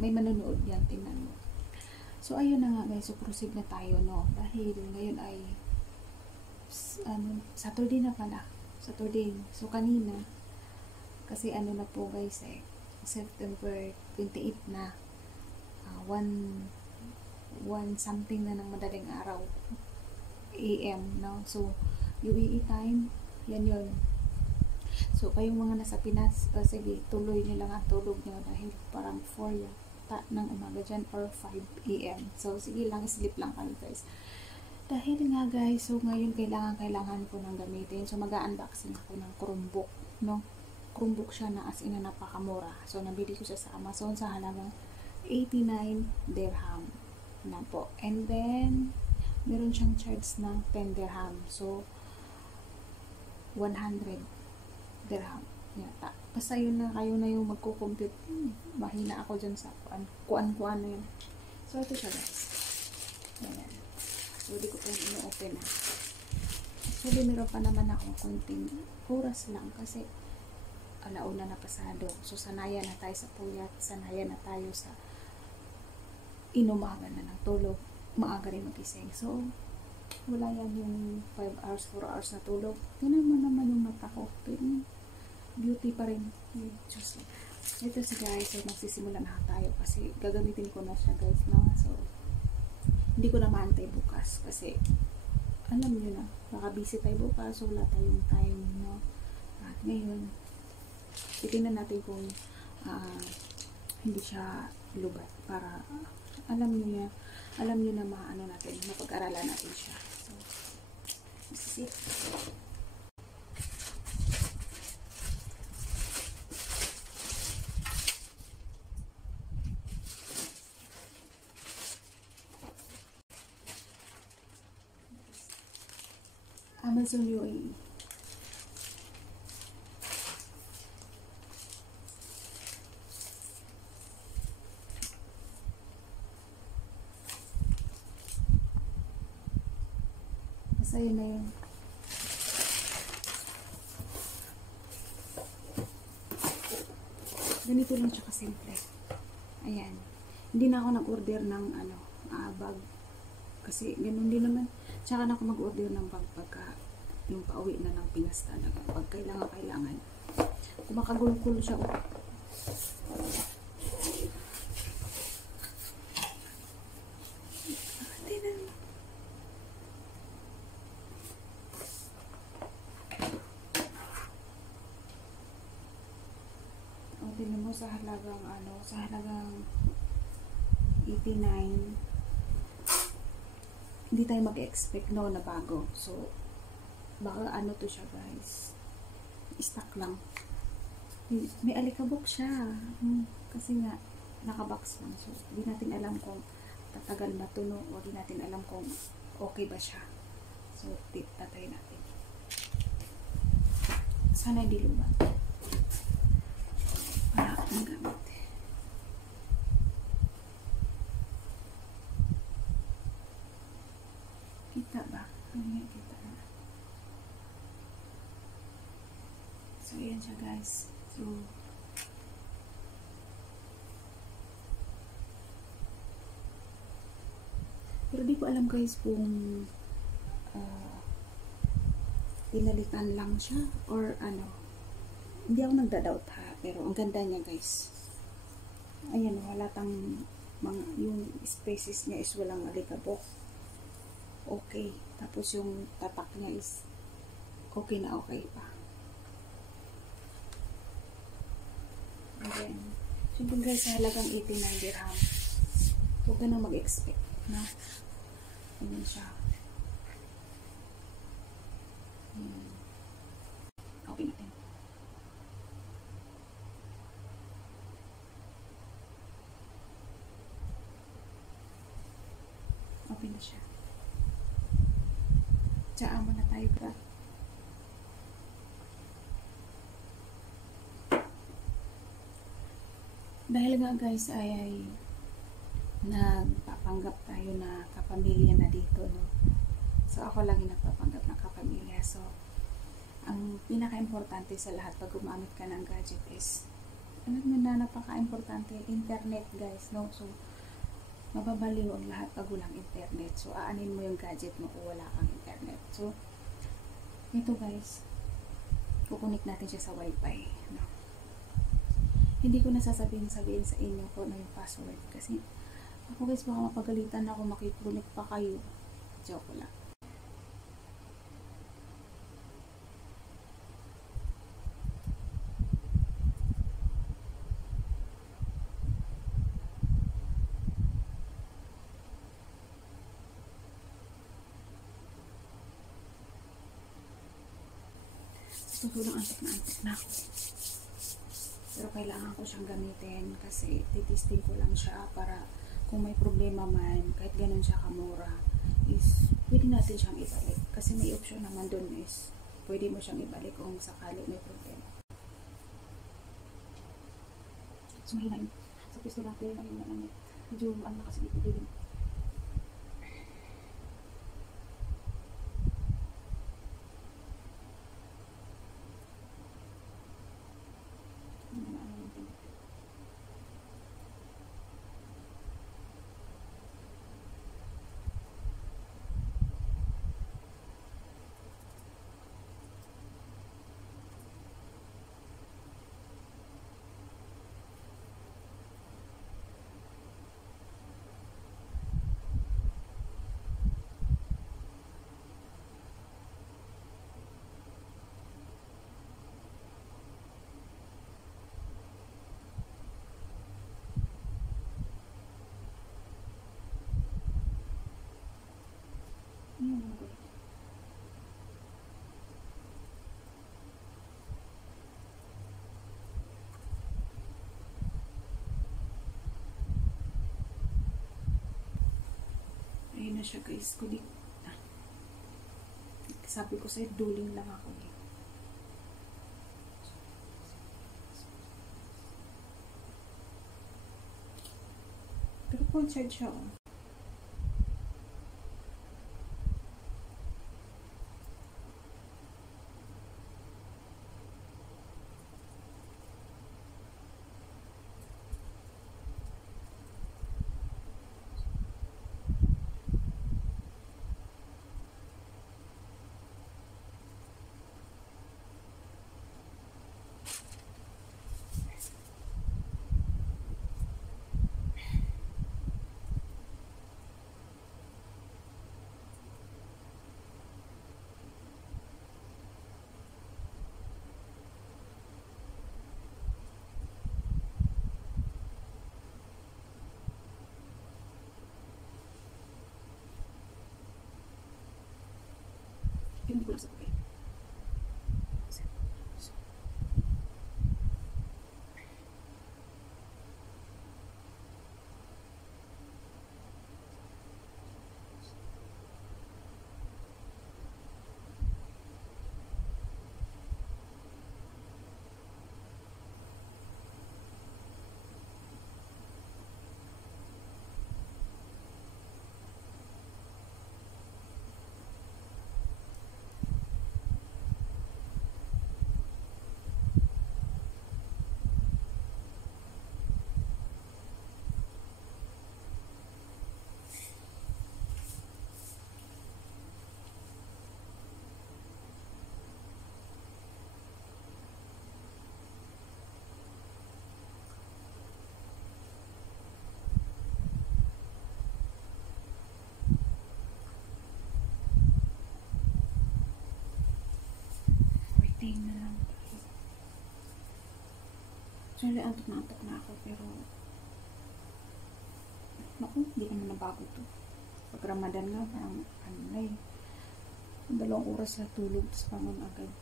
may manonood yan, tingnan mo. So, ayun na nga guys, so proceed na tayo, no? Dahil ngayon ay Saturday na pala. Saturday. So, kanina, kasi ano na po guys September 28 na. 1 something na ng madaling araw. AM, no? So, UAE time, yan yun. So, kayong mga nasa Pinas, sige, tuloy nyo lang ang tulog nyo dahil parang 4 yata ng umaga dyan or 5 AM. So, sige lang, sleep lang kayo guys. Dahil nga guys, so ngayon kailangan ko nang gamitin. So, mag-unboxing ako ng Chromebook, no? Chromebook siya na as in na napakamura. So, nabili ko siya sa Amazon sa halagang 89 dirham na po. And then, meron siyang charge ng 10 dirham. So, 100 dirham yata. Basta yun na, kayo na yung magko-compute. Mahina ako dyan sa kuan-kuan na yun. So, ito siya guys. Ayan. So, hindi ko pa yung ino-open na. Actually, meron pa naman akong konting oras lang kasi alauna na pasado. So, sanayan na tayo sa puyat. Sanayan na tayo sa inumaga na ng tulog. Maaga rin magising. So, wala yan yung 5 hours, 4 hours na tulog. Tinan mo naman yung mata ko. Beauty pa rin. Just like. Ito si guys. So, magsisimula na tayo kasi gagamitin ko na siya guys. No? So, hindi ko na maantay bukas kasi alam nyo na, baka busy tayo bukas. So, wala tayong time. No? At ngayon, titignan natin kung hindi siya lubat para alam nyo na maano natin, mapag-aralan natin siya. So, sit. Amazon UAE. Ayun na yun. Ganito lang siya kasimple. Ayan. Hindi na ako nag-order ng bag. Kasi ganun din naman. Tsaka na ako mag-order ng bag pagka yung pauwi na ng Pinas talaga. Pag kailangan. Kumakagulo-gulo siya. Tingnan mo sa halagang 89, hindi tayo mag-expect na bago. So, baka to siya guys, stock lang. May alikabok siya. Kasi nga, nakabox lang. So, hindi natin alam kung tatagal ba ito, no? O hindi natin alam kung okay ba siya. So, tatry natin. Sana hindi lubat. Para magamit. Kita ba? Kita na. So, ayan siya guys. So, pero di ko alam guys kung pinalitan lang siya or hindi ako nagda-doubt ha. Pero ang ganda niya guys. Ayan, wala tang yung spaces niya is walang alikabok. Okay. Tapos yung tatak niya is okay na okay pa. And then, syempre guys, sa halagang 89 dirham. Huwag ka na mag-expect na ganyan siya. Okay natin. Okay na siya. Tsaan mo na tayo ba? Dahil nga guys ay nagpapanggap tayo na kapamilya na dito, no? So ako lang yung nagpapanggap na kapamilya. So ang pinaka-importante sa lahat pag gumamit ka ng gadget is alam mo na napaka-importante internet guys, no? So mababaliw ang lahat pag walang internet. So aanin mo yung gadget mo kung wala kang internet. So ito guys, kukunik natin siya sa wifi, no? Hindi ko na sasabihin sa inyo kung ano yung password kasi ako guys baka mapagalitan ako, makikunik pa kayo. Joke lang. Tutulong antok na ako. Pero kailangan ko siyang gamitin kasi titesting ko lang siya para kung may problema man, kahit ganun siya kamura, is pwede natin siyang ibalik. Kasi may option naman dun is pwede mo siyang ibalik kung sakali may problema. So mahina yun. Sa pisto natin, medyo ano kasi dito din. Ayun na siya guys, kulit na. Sabi ko sa'yo, duling lang ako eh. Pero full charge siya oh. Hindi ko nasa okay. Waiting na lang tayo. Actually, antok na ako pero naku, hindi naman nabago to. Pag Ramadan nga, parang ano na eh. 2 oras na tulog, tapos bangon agad.